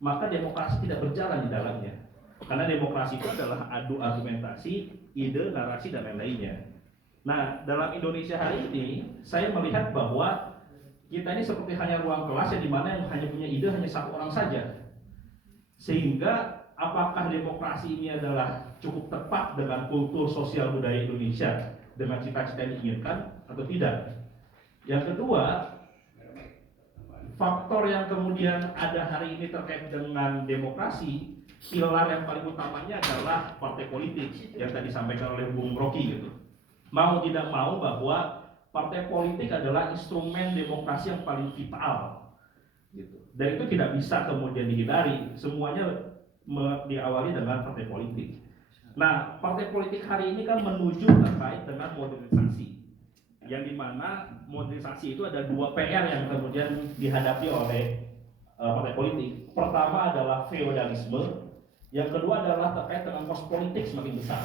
maka demokrasi tidak berjalan di dalamnya. Karena demokrasi itu adalah adu argumentasi, ide, narasi, dan lain-lainnya. Nah, dalam Indonesia hari ini, saya melihat bahwa kita ini seperti hanya ruang kelas yang dimana yang hanya punya ide hanya satu orang saja. Sehingga apakah demokrasi ini adalah cukup tepat dengan kultur sosial budaya Indonesia, dengan cita-cita yang diinginkan atau tidak? Yang kedua, faktor yang kemudian ada hari ini terkait dengan demokrasi, pilar yang paling utamanya adalah partai politik yang tadi disampaikan oleh Bung Rocky gitu. Mau tidak mau bahwa partai politik adalah instrumen demokrasi yang paling vital gitu. Dan itu tidak bisa kemudian dihindari, semuanya diawali dengan partai politik. Nah, partai politik hari ini kan menuju terkait dengan modernisasi, yang dimana modernisasi itu ada dua PR yang kemudian dihadapi oleh partai politik. Pertama adalah feodalisme, yang kedua adalah terkait dengan kos politik semakin besar.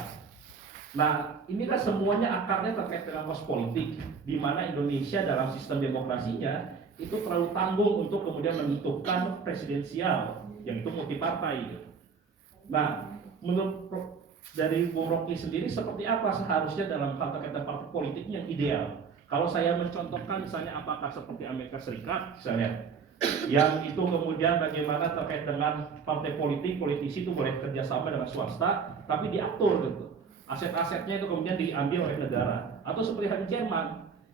Nah, ini kan semuanya akarnya terkait dengan kos politik, di mana Indonesia dalam sistem demokrasinya itu terlalu tanggung untuk kemudian menentukan presidensial, yang itu multipartai. Nah, menurut dari Bung Rocky sendiri seperti apa seharusnya dalam hal terkait dengan partai politik yang ideal? Kalau saya mencontohkan misalnya apakah seperti Amerika Serikat misalnya, yang itu kemudian bagaimana terkait dengan partai politik, politisi itu boleh kerjasama dengan swasta, tapi diatur gitu. Aset-asetnya itu kemudian diambil oleh negara. Atau seperti halnya Jerman,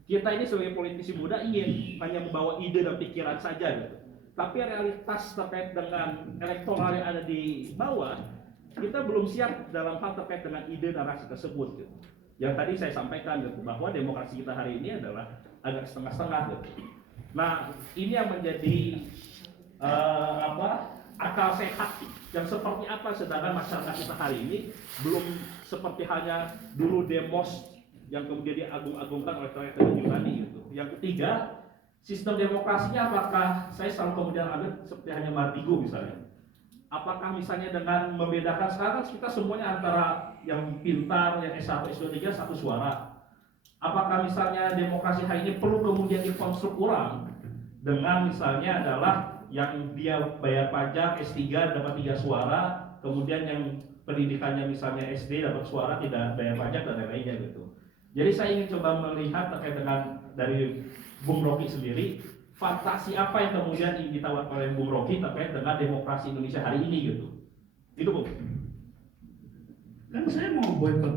kita ini sebagai politisi muda ingin hanya membawa ide dan pikiran saja gitu. Tapi realitas terkait dengan elektoral yang ada di bawah, kita belum siap dalam hal terkait dengan ide narasi tersebut gitu. Yang tadi saya sampaikan gitu, bahwa demokrasi kita hari ini adalah agak setengah-setengah gitu. Nah, ini yang menjadi akal sehat yang seperti apa, sedangkan masyarakat kita hari ini belum seperti hanya dulu demos yang kemudian diagung-agungkan oleh rakyat Yunani gitu. Yang ketiga, sistem demokrasinya apakah saya selalu kemudian ambil seperti hanya Mardigo misalnya. Apakah misalnya dengan membedakan sekarang kita semuanya antara yang pintar, yang S1, S2, S3 satu suara. Apakah misalnya demokrasi hari ini perlu kemudian dikonstruk ulang dengan misalnya adalah yang dia bayar pajak S3 dapat 3 suara, kemudian yang pendidikannya misalnya SD dapat suara tidak bayar pajak dan lain-lainnya gitu. Jadi saya ingin coba melihat terkait dengan dari Bung Rocky sendiri, fantasi apa yang kemudian ingin ditawarkan oleh Bung Rocky terkait dengan demokrasi Indonesia hari ini gitu. Itu Bung. Kan saya mau boykot